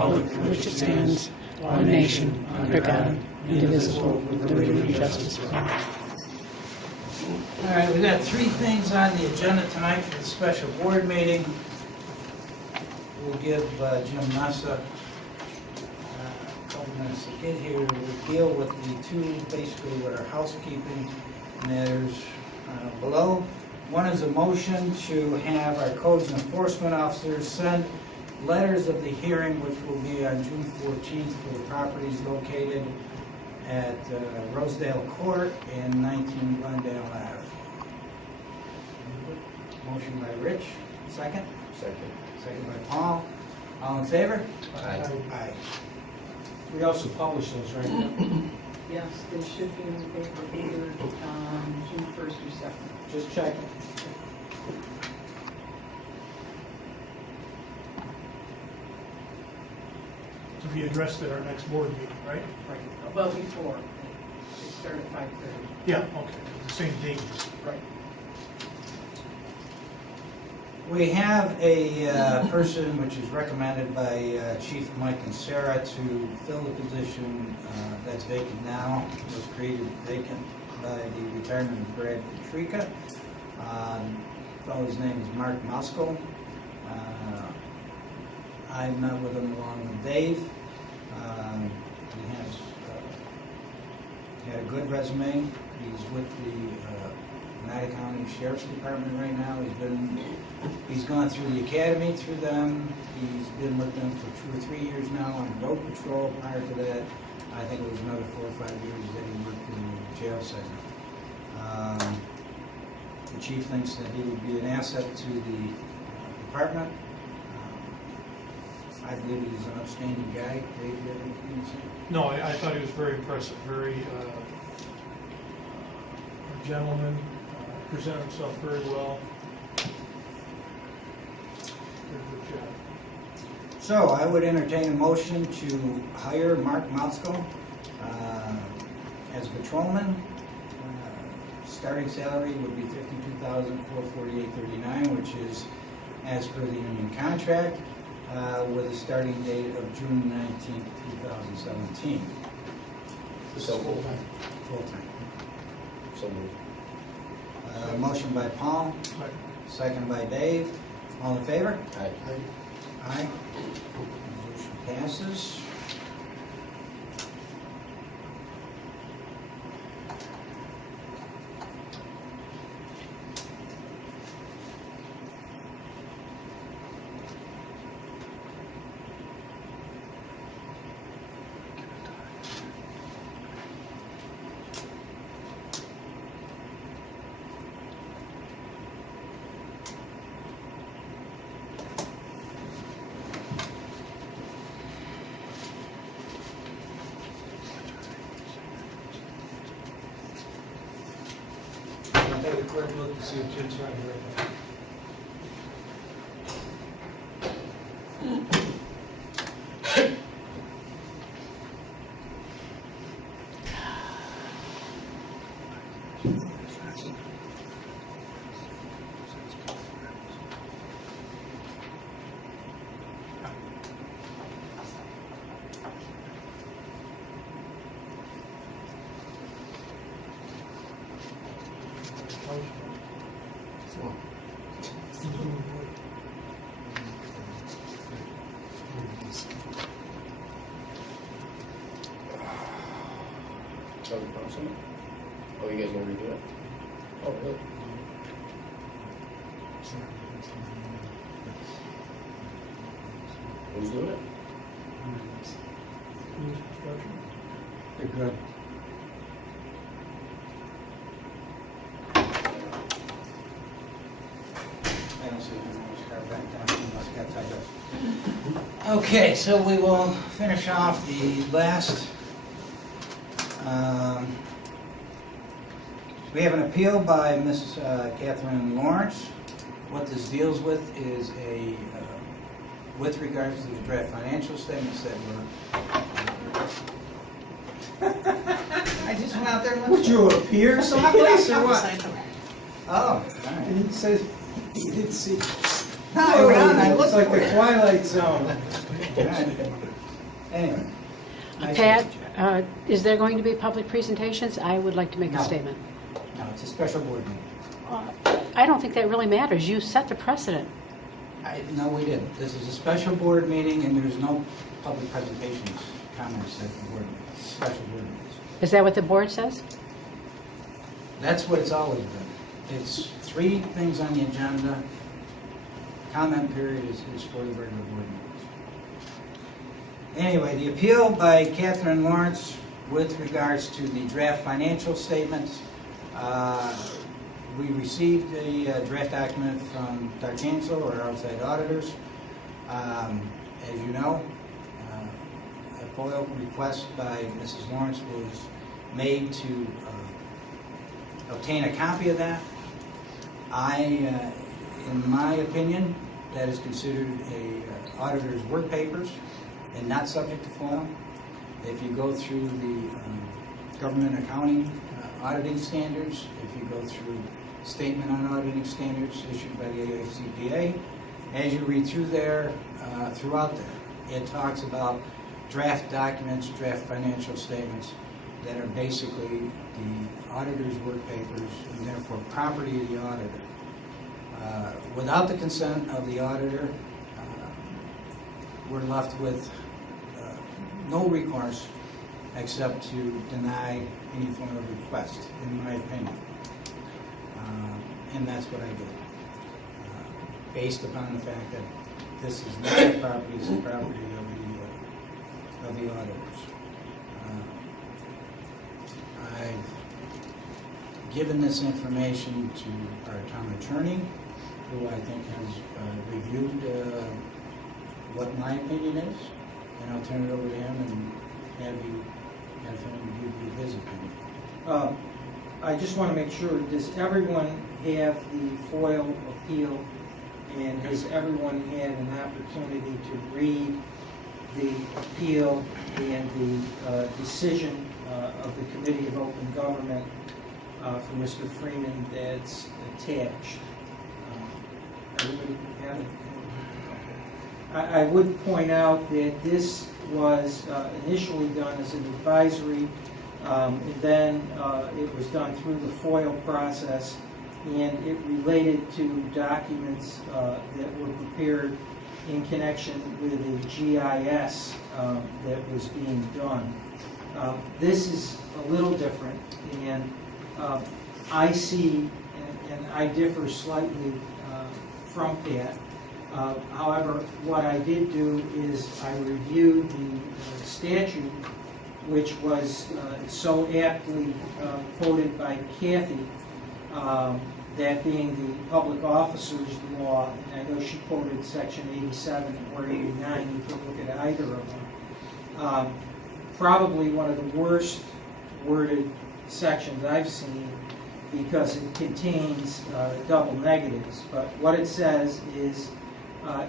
republic for which it stands, one nation, under God, indivisible, with liberty and justice for all. All right, we've got three things on the agenda tonight for the special board meeting. We'll give Jim Nassa a couple minutes to get here. We'll deal with the two, basically, what are housekeeping matters below. One is a motion to have our codes enforcement officers send letters of the hearing, which will be on June 14th for the properties located at Rosedale Court and 19 Glendale Ave. Motion by Rich, second. Second by Paul. All in favor? Aye. Aye. We also publish those, right? Yes, they should be in the paper either June 1st or 2nd. Just checking. To be addressed at our next board meeting, right? Right, well, before. They start at 5:30. Yeah, okay, the same date. Right. We have a person which is recommended by Chief Mike and Sarah to fill the position that's vacant now. It was created vacant by the retirement of Brad Petrika. Fellow's name is Mark Moskow. I met with him along with Dave. He has had a good resume. He's with the Oneida County Sheriff's Department right now. He's gone through the academy through them. He's been with them for 2 or 3 years now on road patrol. Prior to that, I think it was another 4 or 5 years that he worked in the jail segment. The chief thinks that he would be an asset to the department. I believe he's an upstanding guy. Dave, you have anything to say? No, I thought he was very impressive, very a gentleman, presented himself very well. Did a good job. So I would entertain a motion to hire Mark Moskow as patrolman. Starting salary would be $52,448.39, which is as per the union contract, with a starting date of June 19th, 2017. So full-time. Full-time. So moved. Motion by Paul, Right. second by Dave. All in favor? Aye. Aye. Motion passes. I'll take a quick look to see if Jim's right here. Oh, you found something? Oh, you guys gonna redo it? Oh, really? Who's doing it? Who's construction? They're good. I don't see him. We'll start back down. He must have got tied up. Okay, so we will finish off the last. We have an appeal by Mrs. Catherine Lawrence. What this deals with is with regards to the draft financial statements that were. I just went out there and looked. Would you appear someplace or what? Oh, all right. And he says he didn't see. No, I went out and I It's looked like for the it. Twilight Zone. Anyway. nice Pat, to meet is there going to be public presentations? I would like to make a No. statement. you. No, it's a special board meeting. I don't think that really matters. You set the precedent. No, we didn't. This is a special board meeting, and there's no public presentations, comments at the board meeting, special board meetings. Is that what the board says? That's what it's always been. It's 3 things on the agenda. Comment period is for the regular board meetings. Anyway, the appeal by Catherine Lawrence with regards to the draft financial statements. We received a draft document from D'Arcanso, or outside auditors. As you know, a FOIL request by Mrs. Lawrence was made to obtain a copy of that. In my opinion, that is considered a auditor's work papers and not subject to FOIL. If you go through the government accounting auditing standards, if you go through statement on auditing standards issued by the AICPA, as you read through there, throughout there, it talks about draft documents, draft financial statements that are basically the auditor's work papers and therefore property of the auditor. Without the consent of the auditor, we're left with no recourse except to deny any form of request, in my opinion. And that's what I did, based upon the fact that this is not a property, it's the property of the auditors. I've given this information to our town attorney, who I think has reviewed what my opinion is, and I'll turn it over to him and have him give you his opinion. I just want to make sure, does everyone have the FOIL appeal, and has everyone had an opportunity to read the appeal and the decision of the Committee of Open Government for Mr. Freeman that's attached? Everybody have it? I would point out that this was initially done as an advisory, and then it was done through the FOIL process, and it related to documents that were prepared in connection with the GIS that was being done. This is a little different, and I see, and I differ slightly from Pat. However, what I did do is I reviewed the statute, which was so aptly quoted by Kathy, that being the public officers law, and I know she quoted section 87 or 89, you could look at either of them. Probably one of the worst worded sections I've seen, because it contains double negatives. But what it says is,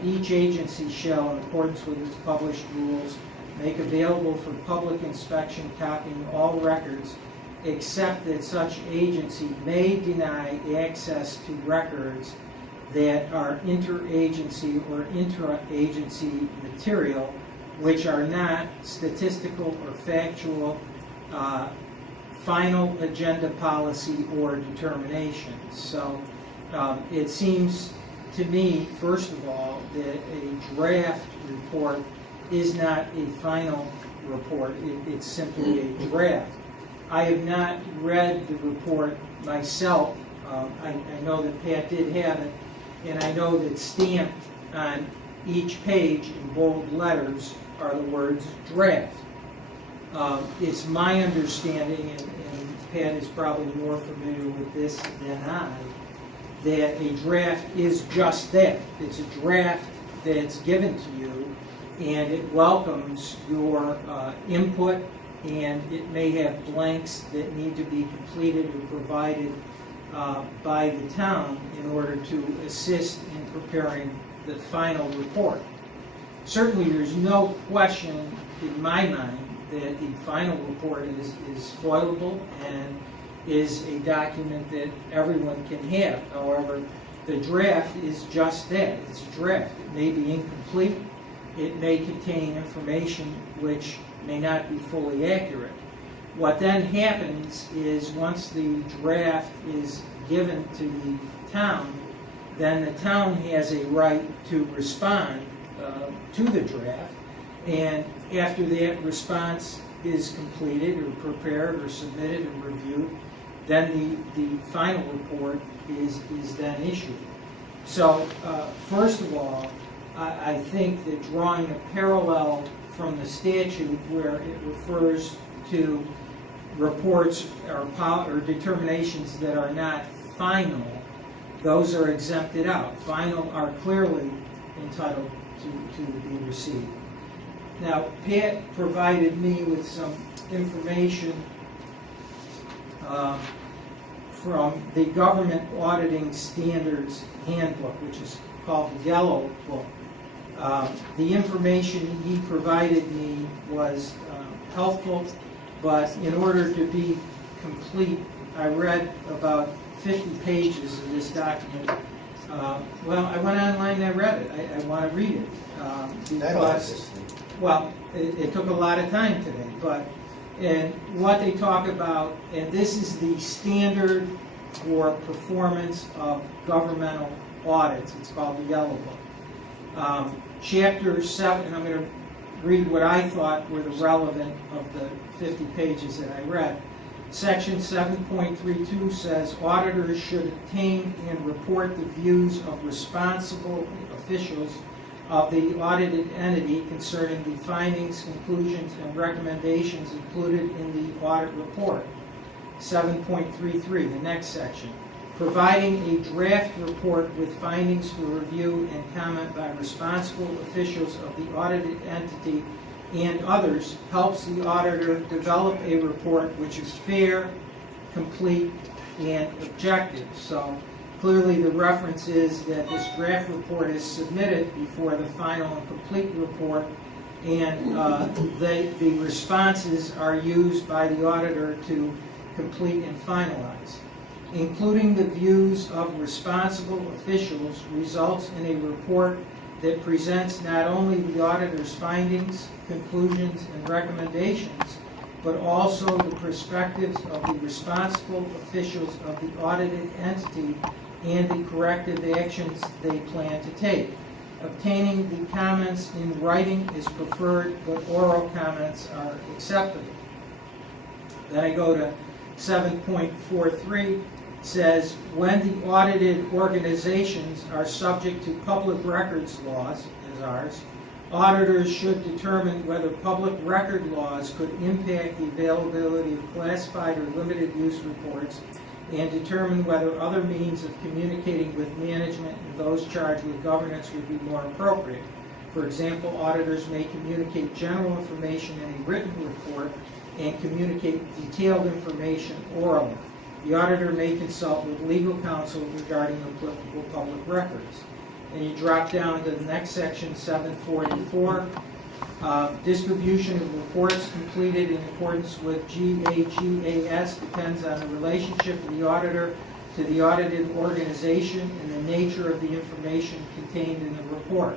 each agency shall, in accordance with its published rules, make available for public inspection copying all records, except that such agency may deny access to records that are interagency or intra-agency material, which are not statistical or factual, final agenda policy or determination. So it seems to me, first of all, that a draft report is not a final report. It's simply a draft. I have not read the report myself. I know that Pat did have it, and I know that stamped on each page in bold letters are the words draft. It's my understanding, and Pat is probably more familiar with this than I, that a draft is just that. It's a draft that's given to you, and it welcomes your input, and it may have blanks that need to be completed or provided by the town in order to assist in preparing the final report. Certainly there's no question in my mind that the final report is foilable and is a document that everyone can have. However, the draft is just that. It's a draft. It may be incomplete. it may contain information which may not be fully accurate. What then happens is once the draft is given to the town, then the town has a right to respond to the draft, and after that response is completed or prepared or submitted and reviewed, then the final report is then issued. So first of all, I think that drawing a parallel from the statute where it refers to reports or determinations that are not final, those are exempted out. Final are clearly entitled to be received. Now, Pat provided me with some information from the Government Auditing Standards Handbook, which is called the Yellow Book. The information he provided me was helpful, but in order to be complete, I read about 50 pages of this document. Well, I went online and I read it. I want to read it. Well, it took a lot of time today, and what they talk about, and this is the standard for performance of governmental audits. It's called the Yellow Book. Chapter 7, and I'm going to read what I thought were the relevant of the 50 pages that I read. Section 7.32 says auditors should obtain and report the views of responsible officials of the audited entity concerning the findings, conclusions, and recommendations included in the audit report. 7.33, the next section, providing a draft report with findings for review and comment by responsible officials of the audited entity and others helps the auditor develop a report which is fair, complete, and objective. So clearly the reference is that this draft report is submitted before the final and complete report, and the responses are used by the auditor to complete and finalize. Including the views of responsible officials results in a report that presents not only the auditor's findings, conclusions, and recommendations, but also the perspectives of the responsible officials of the audited entity and the corrective actions they plan to take. Obtaining the comments in writing is preferred, but oral comments are acceptable. Then I go to 7.43. Says when the audited organizations are subject to public records laws, as ours, auditors should determine whether public record laws could impact the availability of classified or limited use reports, and determine whether other means of communicating with management and those charged with governance would be more appropriate. For example, auditors may communicate general information in a written report and communicate detailed information orally. The auditor may consult with legal counsel regarding applicable public records. And you drop down to the next section, 744. Distribution of reports completed in accordance with GAGAS depends on the relationship of the auditor to the audited organization and the nature of the information contained in the report.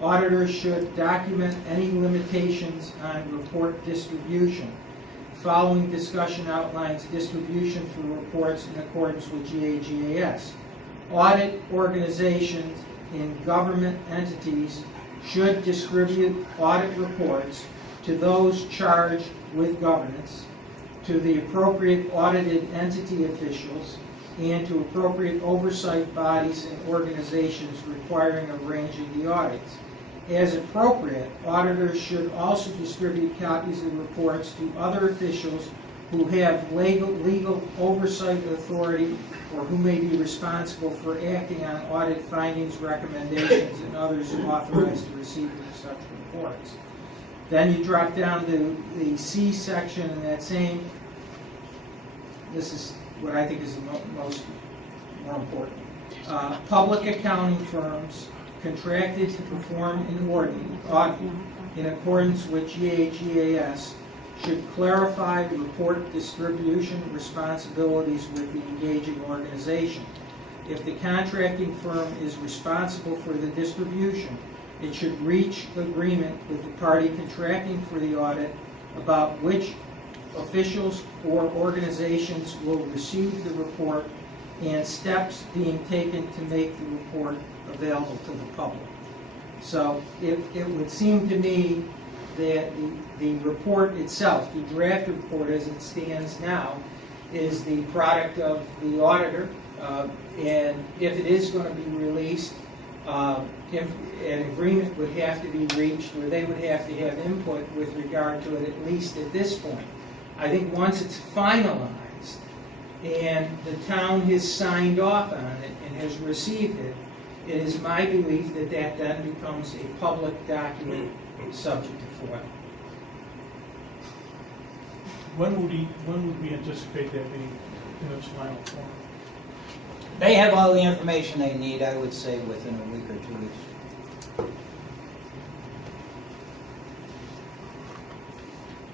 Auditors should document any limitations on report distribution. Following discussion outlines distribution for reports in accordance with GAGAS. Audit organizations and government entities should distribute audit reports to those charged with governance, to the appropriate audited entity officials, and to appropriate oversight bodies and organizations requiring arranging the audits. As appropriate, auditors should also distribute copies of reports to other officials who have legal oversight authority or who may be responsible for acting on audit findings, recommendations, and others authorized to receive such reports. Then you drop down to the C section in that same, this is what I think is the more important. Public accounting firms contracted to perform an audit in accordance with GAGAS should clarify the report distribution responsibilities with the engaging organization. If the contracting firm is responsible for the distribution, it should reach agreement with the party contracting for the audit about which officials or organizations will receive the report and steps being taken to make the report available to the public. So it would seem to me that the report itself, the draft report as it stands now, is the product of the auditor, and if it is going to be released, if an agreement would have to be reached where they would have to have input with regard to it, at least at this point. I think once it's finalized and the town has signed off on it and has received it, it is my belief that that then becomes a public document subject to FOIL. When would we anticipate that being in its final form? They have all the information they need, I would say, within a week or 2 weeks.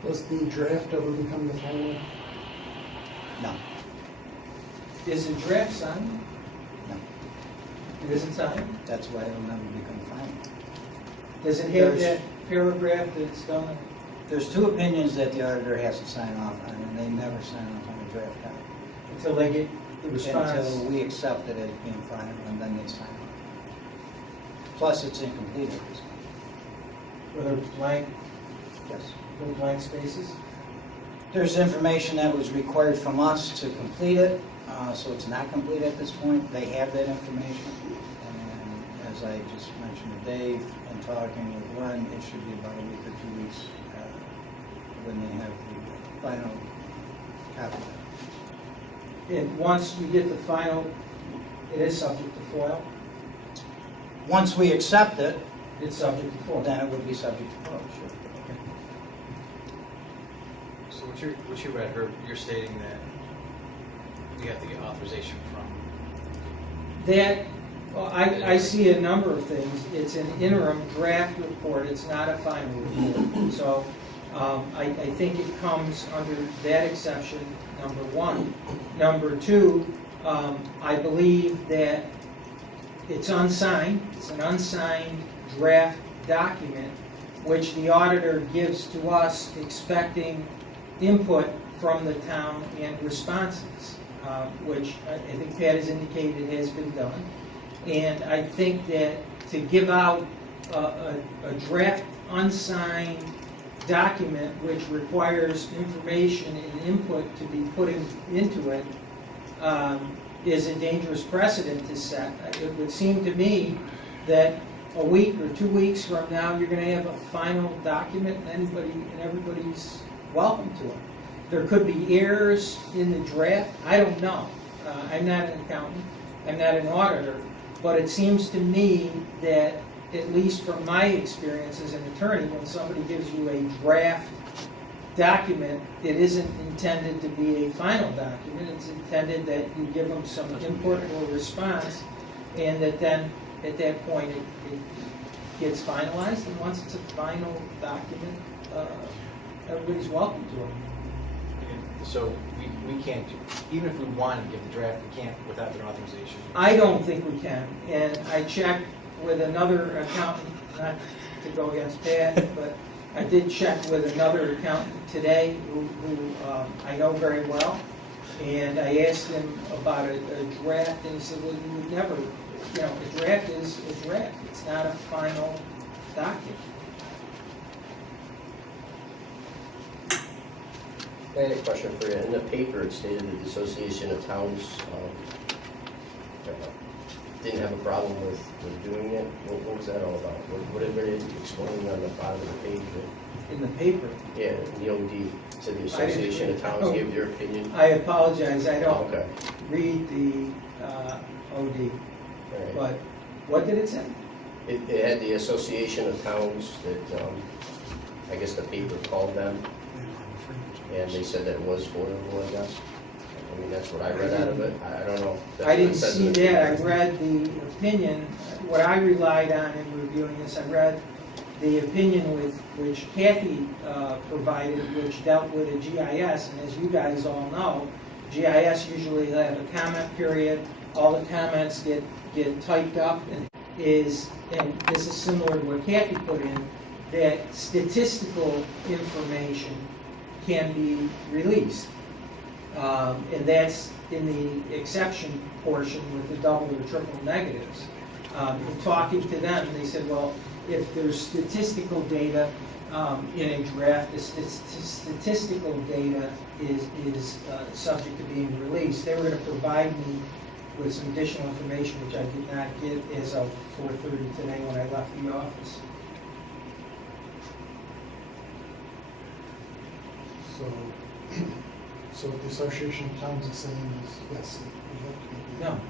Does the draft ever become the final? No, Is the draft signed? no. It isn't signed? That's why it'll never become final. Does it have There's- that paragraph that's done? There's two opinions that the auditor has to sign off on, and they never sign off on a draft copy. Until they get the response? Until we accept it as being final, and then they sign off. Plus, it's incomplete at this point. Whether it's blank, Yes. no blank spaces? There's information that was required from us to complete it, so it's not complete at this point. They have that information, and as I just mentioned to Dave, and talking with Glenn, it should be about a week or 2 weeks when they have the final copy. And once you get the final, it is subject to FOIL? Once we accept it, It's subject to FOIL. then it would be subject to vote, sure. So what you read, Herb, you're stating that we have to get authorization from. That, well, I see a number of things. It's an interim draft report, it's not a final report. So I think it comes under that exception, number one. Number two, I believe that it's unsigned, it's an unsigned draft document, which the auditor gives to us expecting input from the town and responses, which I think Pat has indicated has been done. And I think that to give out a draft unsigned document which requires information and input to be put into it is a dangerous precedent to set. It would seem to me that a week or 2 weeks from now, you're going to have a final document, and everybody's welcome to it. There could be errors in the draft. I don't know. I'm not an accountant. I'm not an auditor. But it seems to me that, at least from my experience as an attorney, when somebody gives you a draft document, it isn't intended to be a final document. It's intended that you give them some input or response, and that then, at that point, it gets finalized. And once it's a final document, everybody's welcome to it. So we can't, even if we wanted to give the draft, we can't without their authorization. I don't think we can. And I checked with another accountant, not to go against Pat, but I did check with another accountant today who I know very well. And I asked him about a draft, and he said, well, you would never, a draft is a draft. It's not a final document. I had a question for you. In the paper, it stated that the Association of Towns didn't have a problem with doing it. What was that all about? What did it explain on the bottom of the page? In the paper. Yeah, in the OD, said the Association of Towns gave their opinion. I apologize, I don't Okay. read the OD. All right. But what did it say? It had the Association of Towns that, I guess the paper called them, and they said that it was foilable, I guess. I mean, that's what I read out of it. I don't know. That's what I it didn't says see in the that. I paper. read the opinion. What I relied on in reviewing this, I read the opinion with which Kathy provided, which dealt with a GIS. And as you guys all know, GIS usually have a comment period. All the comments get typed up, and is, and this is similar to what Kathy put in, that statistical information can be released. And that's in the exception portion with the double or triple negatives. In talking to them, they said, well, if there's statistical data in a draft, the statistical data is subject to being released. They were going to provide me with some additional information, which I did not get as of 4:30 today when I left the office. So what the Association of Towns is saying is, yes, we have to make. No.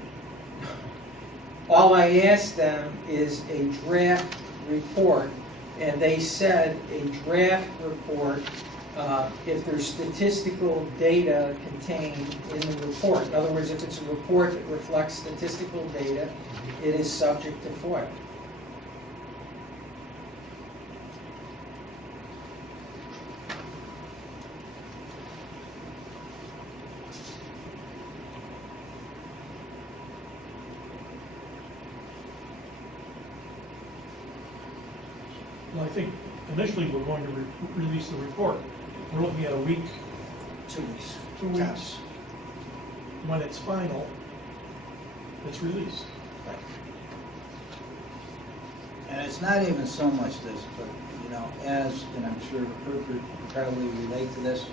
All I asked them is a draft report, and they said a draft report, if there's statistical data contained in the report. In other words, if it's a report that reflects statistical data, it is subject to FOIL. Well, I think initially we're going to release the report. We're looking at a week, 2 weeks. 2 weeks. When it's final, it's released. And it's not even so much this, but, you know, as, and I'm sure Rupert would probably relate to this,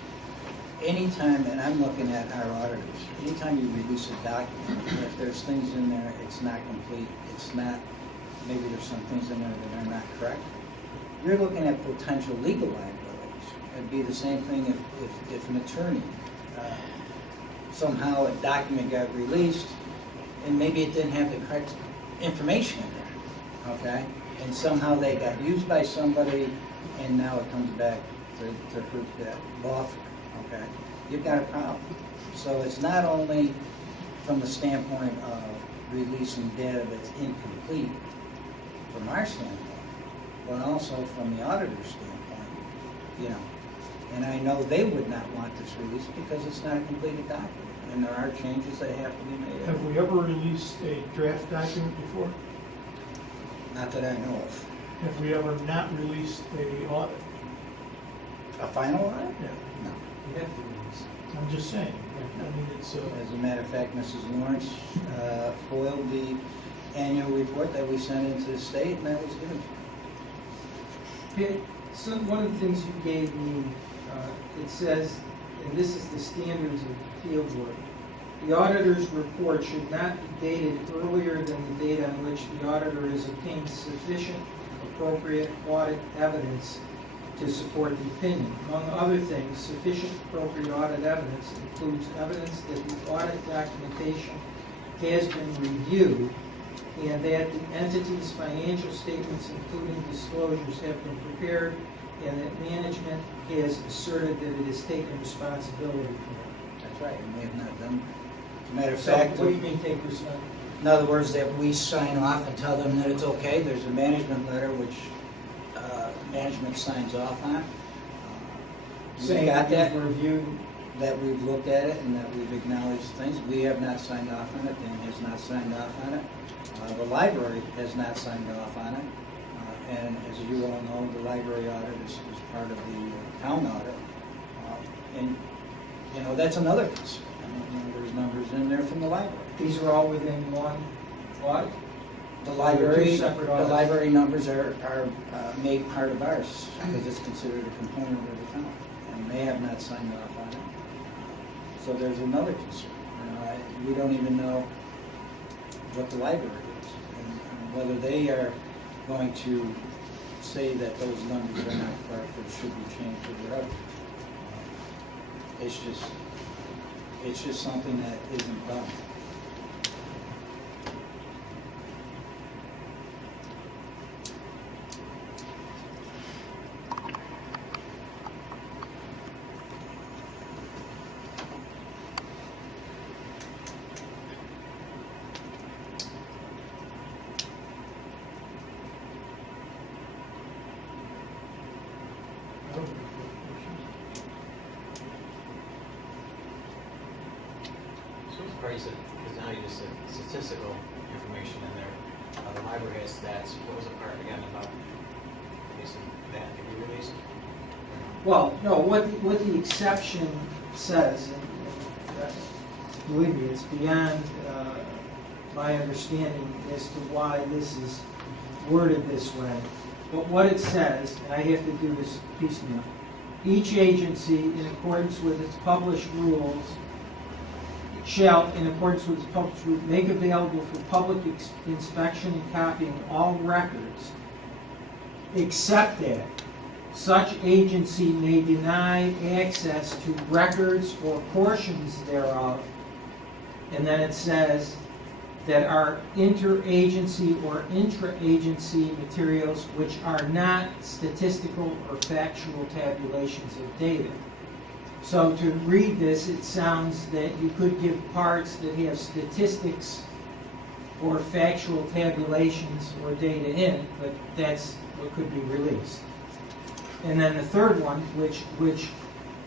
anytime, and I'm looking at our auditors, anytime you release a document, if there's things in there, it's not complete, it's not, maybe there's some things in there that are not correct, you're looking at potential legal liabilities. It'd be the same thing if an attorney, somehow a document got released, and maybe it didn't have the correct information in there, okay? And somehow they got used by somebody, and now it comes back to hurt that law firm, okay? You've got a problem. So it's not only from the standpoint of releasing data that's incomplete from our standpoint, but also from the auditor's standpoint, you know. And I know they would not want this released because it's not a completed document, and there are changes that have to be made. Have we ever released a draft document before? Not that I know of. Have we ever not released a audit? A final audit? Yeah. No. You have to release. I'm just saying. I mean, it's, As a matter of fact, Mrs. Lawrence foiled the annual report that we sent into the state, and that was good. Okay, so one of the things you gave me, it says, and this is the standards of field work, the auditor's report should not be dated earlier than the date on which the auditor has obtained sufficient appropriate audit evidence to support the opinion. Among other things, sufficient appropriate audit evidence includes evidence that the audit documentation has been reviewed and that the entity's financial statements, including disclosures, have been prepared, and that management has asserted that it has taken responsibility for it. That's right, and we have not done that. As a matter of So fact, what do you mean take responsibility? in other words, that we sign off and tell them that it's okay. There's a management letter which management signs off on. We Saying got that, you've reviewed, that we've looked at it and that we've acknowledged things. We have not signed off on it, Dan has not signed off on it. The library has not signed off on it. And as you all know, the library audit is part of the town audit. And, you know, that's another concern. I mean, you know, there's numbers in there from the library. these are all within one audit? The library, Two separate the audits. library numbers are made part of ours because it's considered a component of the town. And they have not signed off on it. So there's another concern. You know, we don't even know what the library is and whether they are going to say that those numbers are not correct or should be changed or whatever. It's just something that isn't done. I don't know if there are questions. So it's probably, because now you just said statistical information in there. The library has stats. What was the part again about releasing that to be released? Well, no, what the exception says, and believe me, it's beyond my understanding as to why this is worded this way. But what it says, and I have to do this piecemeal, each agency, in accordance with its published rules, shall, in accordance with its published rules, make available for public inspection and copying all records, except that such agency may deny access to records or portions thereof, and then it says that are interagency or intra-agency materials which are not statistical or factual tabulations of data. So to read this, it sounds that you could give parts that have statistics or factual tabulations or data in, but that's what could be released. And then the third one, which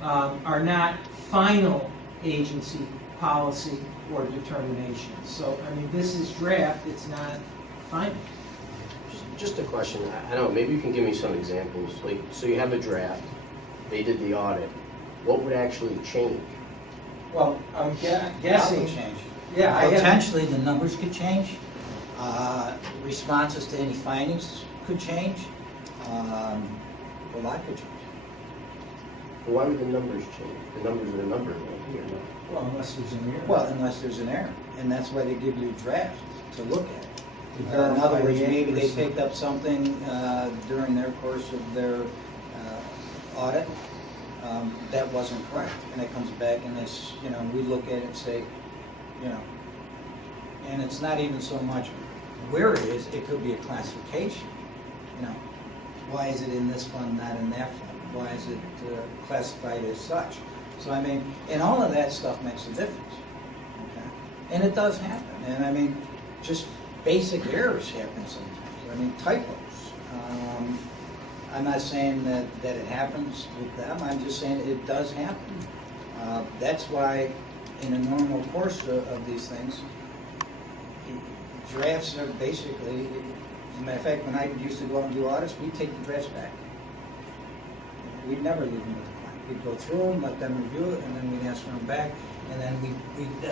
are not final agency policy or determination. So, I mean, this is draft, it's not final. Just a question, I don't know, maybe you can give me some examples, like, so you have a draft, they did the audit, what would actually change? Well, I'm That guessing. would change. Yeah, I have, Potentially, the numbers could change. Responses to any findings could change. A lot could change. Why would the numbers change? The numbers are the numbers right here, no? well, unless there's an error. Well, unless there's an error, and that's why they give you a draft to look at. To In verify other words, the maybe they accuracy. picked up something during their course of their audit that wasn't correct, and it comes back and it's, we look at it and say, and it's not even so much where it is, it could be a classification, Why is it in this fund, not in that fund? Why is it classified as such? So, I mean, and all of that stuff makes a difference, okay? And it does happen, and I mean, just basic errors happen sometimes. I mean, typos. I'm not saying that it happens with them, I'm just saying it does happen. That's why, in a normal course of these things, drafts are basically, as a matter of fact, when I used to go out and do audits, we'd take the drafts back. We'd never leave them with the client. We'd go through them, let them review it, and then we'd ask for them back, and then we'd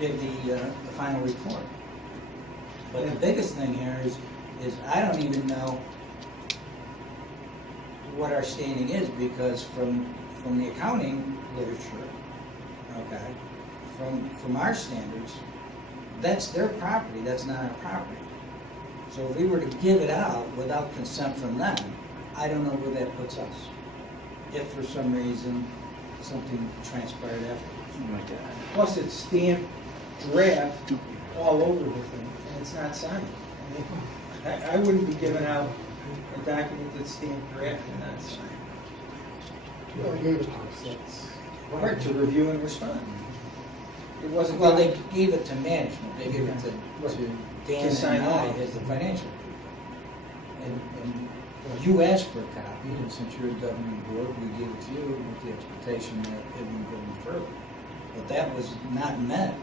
give the final report. But the biggest thing here is I don't even know what our standing is, because from the accounting literature, okay, from our standards, that's their property, that's not our property. So if we were to give it out without consent from them, I don't know where that puts us. If for some reason something transpired afterwards. Plus, it's stamped draft all over the thing, and it's not signed. I mean, I wouldn't be giving out a document that's stamped draft and not signed. Well, they gave it to us, that's. Hard to review and respond. It wasn't. Well, they gave it to management, they gave it to Dan To sign and I off. as the financial. And you asked for a copy, and since you're a governing board, we gave it to you with the expectation that it wouldn't go any further. But that was not meant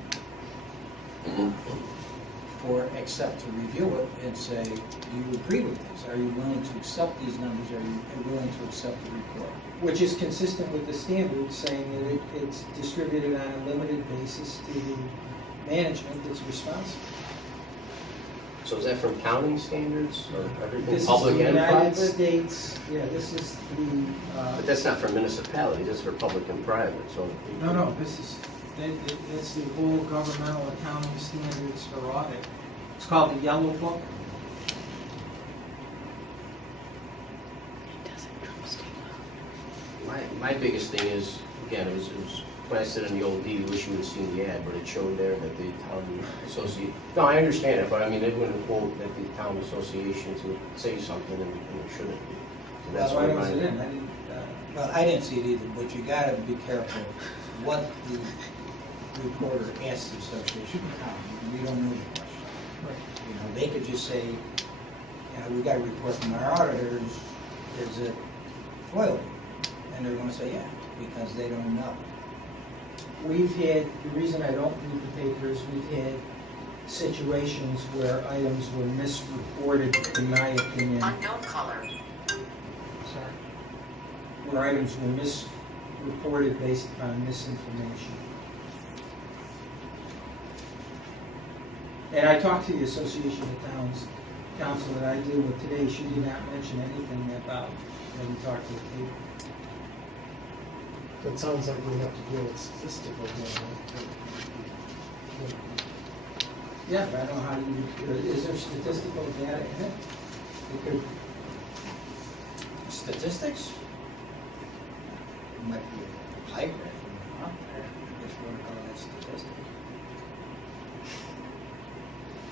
for, except to review it and say, do you agree with this? Are you willing to accept these numbers? Are you willing to accept the report? Which is consistent with the standards, saying that it's distributed on a limited basis to the management that's responsible. So is that from accounting standards or everything, This is public the and United private? States, yeah, this is the, But that's not for municipalities, that's for public and private, so. no, this is, that's the whole governmental accounting standards for audit. It's called the Yellow Book. It doesn't trump state law. My biggest thing is, again, it was when I said in the old deed, you wish you would have seen the ad, but it showed there that the town associate, no, I understand it, but I mean, they wouldn't quote that the town associations would say something and it shouldn't be. So that's Why why was it my, in? I didn't, Well, I didn't see it either, but you gotta be careful what the reporter asks the association to count. We don't know the question. They could just say, we got a report from our auditors, is it foiled? And they're gonna say, yeah, because they don't know. we've had, the reason I don't read the papers, we've had situations where items were misreported, in my opinion, Unknown color. sorry, where items were misreported based upon misinformation. And I talked to the Association of Towns council that I deal with today. She did not mention anything about when we talked to the people. It sounds like we have to deal with statistical data. Yeah, but I don't know how you, is there statistical data in it? It could, Statistics? Might be a hybrid from out there, if you want to call that statistics.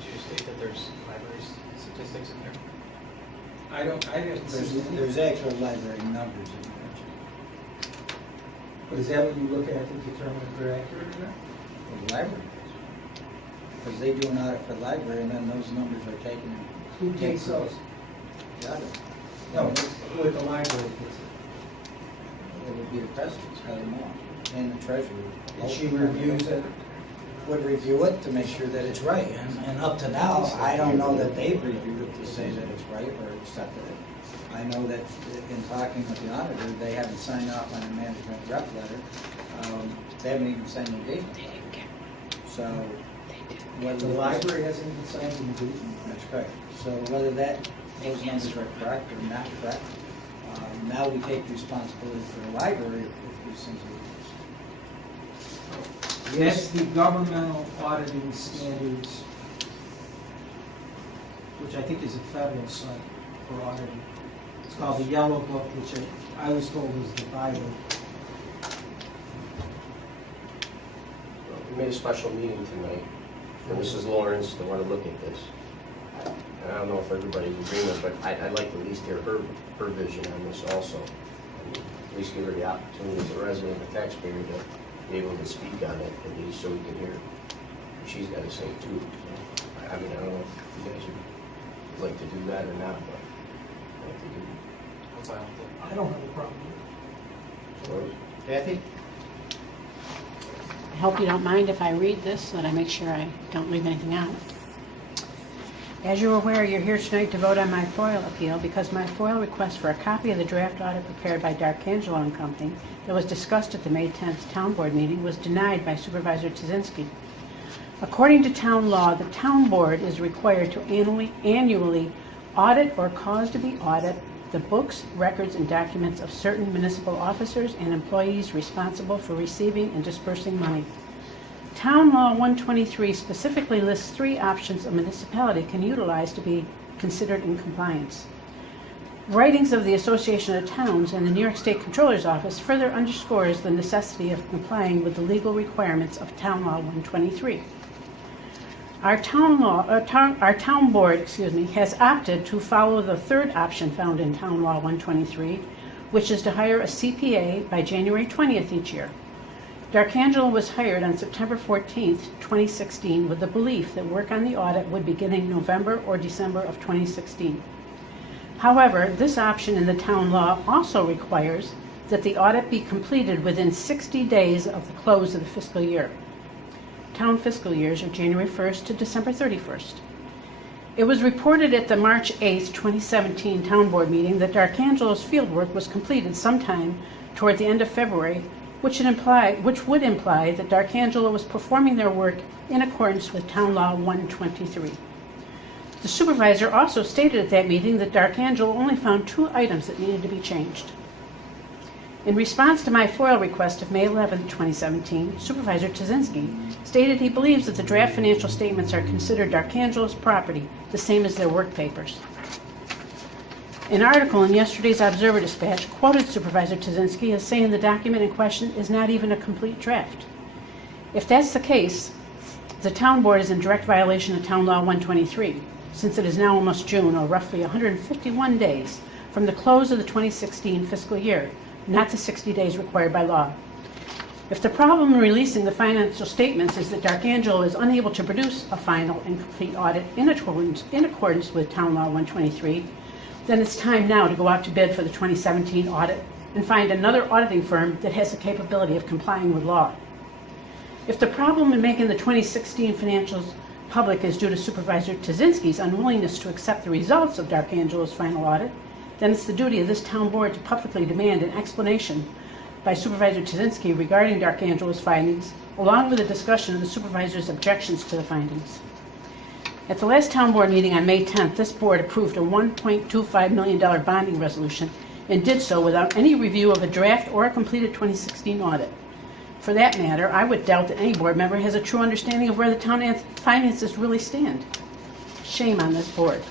Did you state that there's library statistics in there? I haven't seen any. There's actual library numbers in there. But is that what you look at to determine if they're accurate or not? The library does. Because they do an audit for the library and then those numbers are taken in. Who takes those? The audit. No, who at the library gets it? It would be the president's, Heather Moore, and the treasurer. And she reviews it? Would review it to make sure that it's right. And up to now, I don't know that they've reviewed it to say that it's right or accepted it. I know that in talking with the auditor, they haven't signed off on a management rep letter. They haven't even signed an engagement letter. So whether The library hasn't even signed an engagement? That's correct. So whether those numbers are correct or not correct, now we take responsibility for the library if these things are. That's the governmental auditing standards, which I think is a federal site for auditing. It's called the Yellow Book, which I was told is the Bible. We made a special meeting tonight for Mrs. Lawrence to want to look at this. And I don't know if everybody's in agreement, but I'd like to at least hear her vision on this also. And at least give her the opportunity as a resident, a taxpayer, to be able to speak on it, at least so we can hear what she's got to say too. So, I mean, I don't know if you guys would like to do that or not, but I'd like to do I'm fine with it. I don't have a problem with it. Kathy? I hope you don't mind if I read this so that I make sure I don't leave anything out. As you're aware, you're here tonight to vote on my FOIL appeal because my FOIL request for a copy of the draft audit prepared by D'Arcangelo and Company that was discussed at the May 10th Town Board meeting was denied by Supervisor Tazinski. According to town law, the town board is required to annually audit or cause to be audited the books, records, and documents of certain municipal officers and employees responsible for receiving and dispersing money. Town Law 123 specifically lists 3 options a municipality can utilize to be considered in compliance. Writings of the Association of Towns and the New York State Comptroller's Office further underscores the necessity of complying with the legal requirements of Town Law 123. Our town board, has opted to follow the 3rd option found in Town Law 123, which is to hire a CPA by January 20th each year. D'Arcangelo was hired on September 14th, 2016, with the belief that work on the audit would begin in November or December of 2016. However, this option in the town law also requires that the audit be completed within 60 days of the close of the fiscal year. Town fiscal years are January 1st to December 31st. It was reported at the March 8th, 2017 Town Board meeting that D'Arcangelo's fieldwork was completed sometime toward the end of February, which would imply that D'Arcangelo was performing their work in accordance with Town Law 123. The supervisor also stated at that meeting that D'Arcangelo only found 2 items that needed to be changed. In response to my FOIL request of May 11, 2017, Supervisor Tazinski stated he believes that the draft financial statements are considered D'Arcangelo's property, the same as their work papers. An article in yesterday's Observer Dispatch quoted Supervisor Tazinski as saying the document in question is not even a complete draft. If that's the case, the town board is in direct violation of Town Law 123, since it is now almost June, or roughly 151 days, from the close of the 2016 fiscal year, not the 60 days required by law. If the problem in releasing the financial statements is that D'Arcangelo is unable to produce a final and complete audit in accordance with Town Law 123, then it's time now to go out to bid for the 2017 audit and find another auditing firm that has the capability of complying with law. If the problem in making the 2016 financials public is due to Supervisor Tazinski's unwillingness to accept the results of Dark Angelo's final audit, then it's the duty of this town board to publicly demand an explanation by Supervisor Tazinski regarding Dark Angelo's findings, along with a discussion of the supervisor's objections to the findings. At the last town board meeting on May 10th, this board approved a $1.25 million bonding resolution and did so without any review of a draft or a completed 2016 audit. For that matter, I would doubt that any board member has a true understanding of where the town finances really stand. Shame on this board.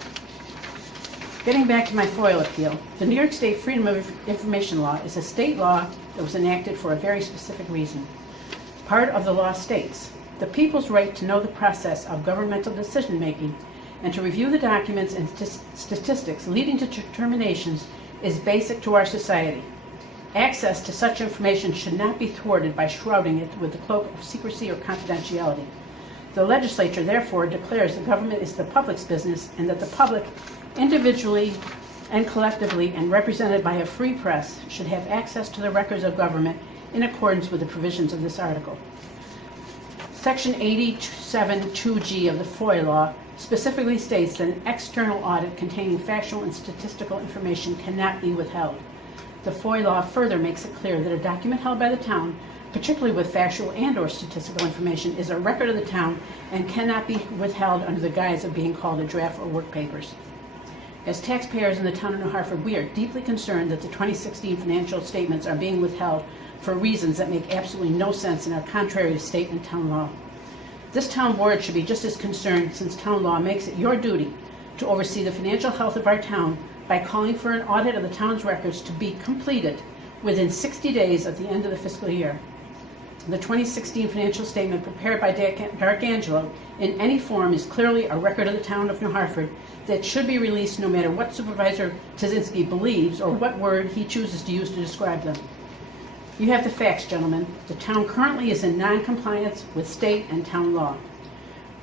Getting back to my FOIL appeal, the New York State Freedom of Information Law is a state law that was enacted for a very specific reason. Part of the law states, the people's right to know the process of governmental decision-making and to review the documents and statistics leading to determinations is basic to our society. Access to such information should not be thwarted by shrouding it with the cloak of secrecy or confidentiality. The legislature therefore declares the government is the public's business and that the public, individually and collectively and represented by a free press, should have access to the records of government in accordance with the provisions of this article. Section 87(2)G of the FOIL law specifically states that an external audit containing factual and statistical information cannot be withheld. The FOIL law further makes it clear that a document held by the town, particularly with factual and/or statistical information, is a record of the town and cannot be withheld under the guise of being called a draft or work papers. As taxpayers in the town of New Hartford, we are deeply concerned that the 2016 financial statements are being withheld for reasons that make absolutely no sense and are contrary to state and town law. This town board should be just as concerned, since town law makes it your duty to oversee the financial health of our town by calling for an audit of the town's records to be completed within 60 days of the end of the fiscal year. The 2016 financial statement prepared by Dark Angelo in any form is clearly a record of the town of New Hartford that should be released no matter what Supervisor Tazinski believes or what word he chooses to use to describe them. You have the facts, gentlemen. The town currently is in non-compliance with state and town law.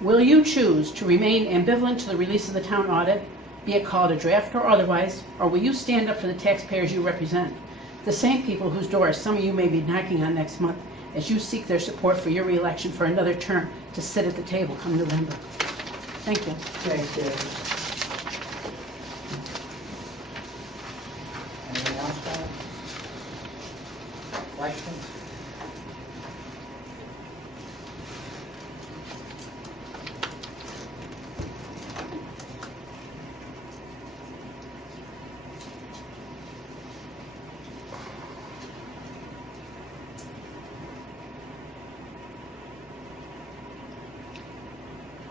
Will you choose to remain ambivalent to the release of the town audit, be it called a draft or otherwise, or will you stand up for the taxpayers you represent, the same people whose doors some of you may be knocking on next month as you seek their support for your reelection for another term to sit at the table come November? Thank you. Thanks, Dave. Anyone else, Tom? Questions?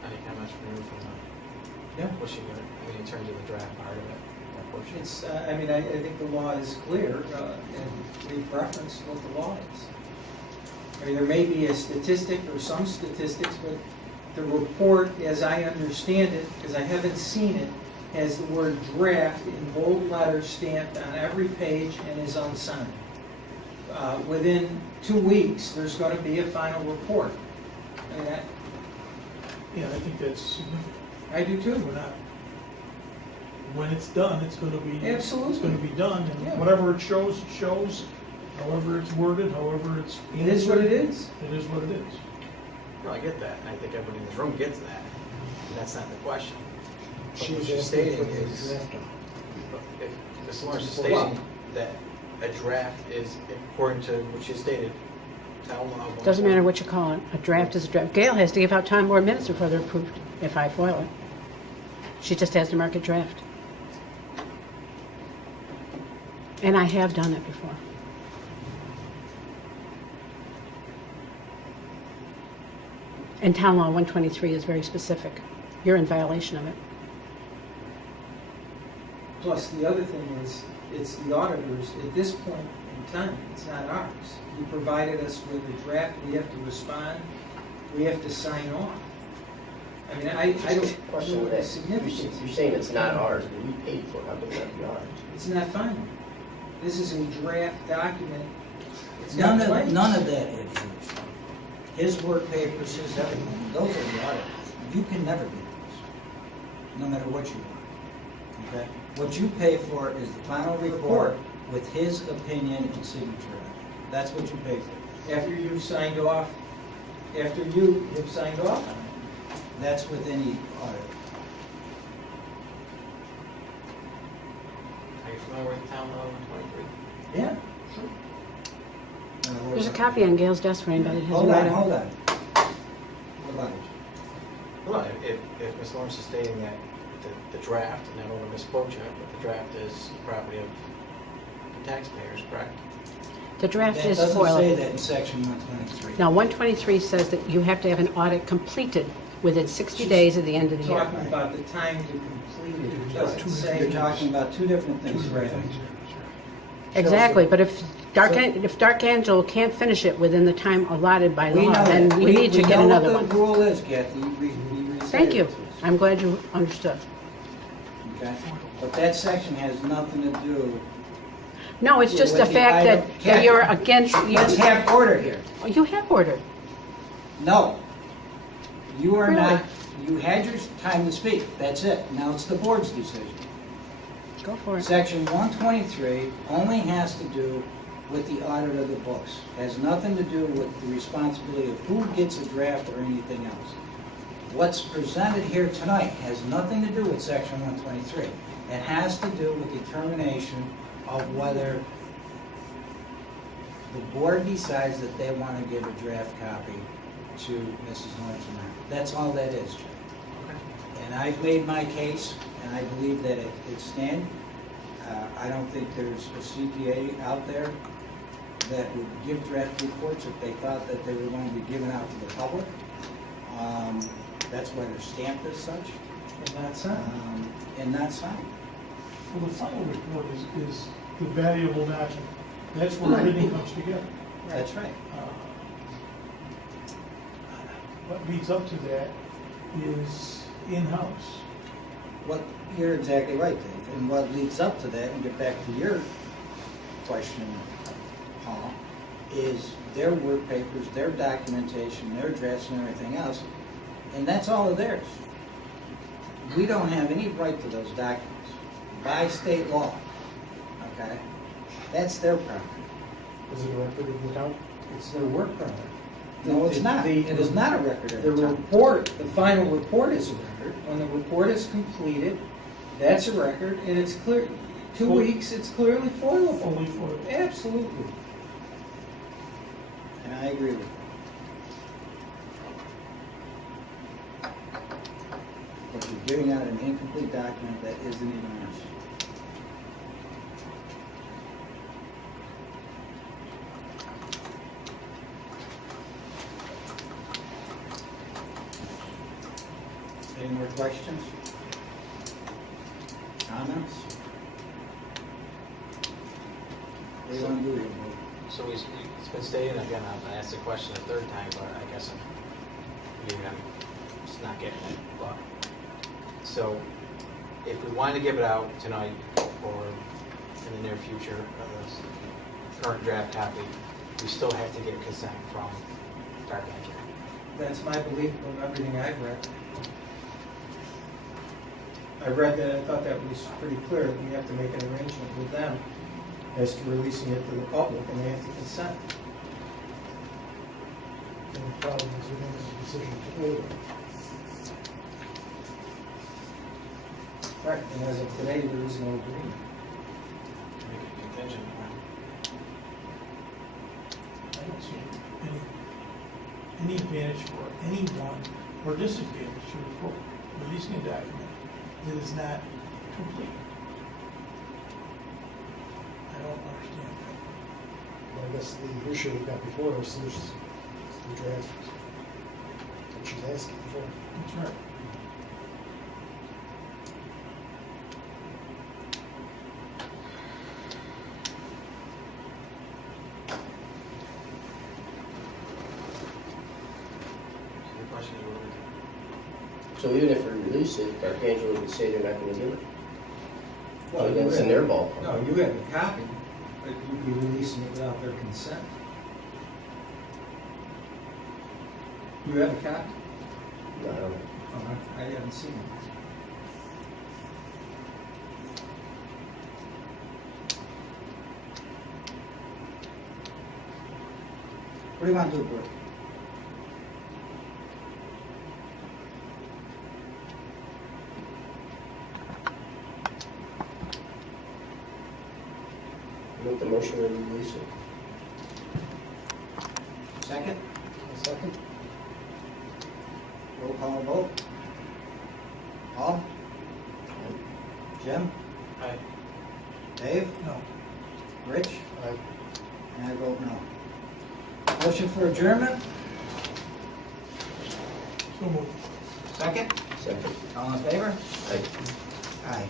Any comments from you from Yeah. what she got, I mean, in terms of the draft part of it, that portion? It's, I think the law is clear, and we preference what the law is. I mean, there may be a statistic or some statistics, but the report, as I understand it, because I haven't seen it, has the word draft in bold letters stamped on every page and is unsigned. Within 2 weeks, there's going to be a final report. I mean, Yeah, I think that's significant. I do too. We're not, when it's done, it's gonna be. Absolutely. It's gonna be done, Yeah. and whatever it shows, however it's worded, however it's. It is what it is. It is what it is. No, I get that, and I think everybody in this room gets that, and that's not the question. But She what was she's asking stating for the is, draft. if Ms. Lawrence is For what? stating that a draft is, according to what she stated, town law. Doesn't matter what you call it. A draft is a draft. Gail has to give out town board minutes before they're approved, if I foil it. She just has to mark a draft. And I have done it before. And town law 123 is very specific. You're in violation of it. Plus, the other thing is, it's the auditors, at this point in time, it's not ours. You provided us with a draft, we have to respond, we have to sign off. I mean, I don't Question know with the that. significance. You're saying it's not ours, but we paid for it, how can that be ours? It's not final. This is a draft document. It's None not of, final. none of that is yours. His work papers, his everything, those are the auditors. You can never get those, no matter what you want. Okay? What you pay for is the final report with his opinion and signature on it. That's what you pay for. After you've signed off, after you have signed off on it. That's with any audit. Are you familiar with town law 123? Yeah. There's a copy on Gail's desk for anybody that hasn't Hold read on, it. hold on. What about it? Well, if Ms. Lawrence is stating that the draft, and I don't want to misquote you, but the draft is property of the taxpayers, correct? The draft is That doesn't say foilable. that in section 123. Now, 123 says that you have to have an audit completed within 60 days of the end of the year. Talking about the time you completed, it doesn't say. You're talking about two different things, right? Exactly, but if Dark Angelo can't finish it within the time allotted by We law, know then that. we need to get another know one. what the rule is, Kathy. We Thank you. restated it. I'm glad you understood. Okay? But that section has nothing to do. No, it's just With the the fact item- that you're against, Let's have order here. you have ordered. No. You are Really? not, you had your time to speak. That's it. Now it's the board's decision. Go for it. Section 123 only has to do with the audit of the books. Has nothing to do with the responsibility of who gets a draft or anything else. What's presented here tonight has nothing to do with section 123. It has to do with determination of whether the board decides that they want to give a draft copy to Mrs. Lawrence and I. That's all that is, Jim. And I've made my case, and I believe that it stands. I don't think there's a CPA out there that would give draft reports if they thought that they were going to be given out to the public. That's why they're stamped as such. And not signed. And not signed. Well, the final report is the valuable document. That's where everything comes together. That's right. What leads up to that is in-house. You're exactly right, Dave. And what leads up to that, and get back to your question, Paul, is their work papers, their documentation, their drafts and everything else, and that's all of theirs. We don't have any right to those documents by state law, okay? That's their property. Is it a record of the town? It's their work product. No, it's not. The- It is not a record of The the town. report, the final report is a record. When the report is completed, that's a record, and it's clear, 2 weeks, it's clearly foilable. Fully foiled. Absolutely. And I agree with you. But you're giving out an incomplete document that isn't even ours. Any more questions? Comments? What do you want to do here, Bo? So it's been stated, again, I asked the question a third time, but I guess I'm just not getting it. But, so, if we wanted to give it out tonight, or in the near future, this current draft copy, we still have to get consent from Dark Angelo. That's my belief from everything I've read. I read that, I thought that was pretty clear, that we have to make an arrangement with them as to releasing it to the public, and they have to consent. And the problem is we don't have a decision to order. Right, and as of today, there is no agreement. Make it contingent on. I don't see any advantage for anyone or disadvantage to report releasing a document that is not complete. I don't understand that. Well, I guess the issue we've got before us is the draft that she's asking for. That's right. So the question is, what do we do? So even if we release it, Dark Angelo would say they're not gonna give it? Well, That's you in have- their ballpark. No, you have a copy, but you'd be releasing it without their consent. You have a copy? I don't know. Oh, I haven't seen it. What do you want to do, Brooke? motion to release it. Second, A second? roll call vote. Paul? Jim? Aye. Dave? No. Rich? And I vote no. Motion for adjournment? So moved. Second? Second. All in favor? Aye. Aye.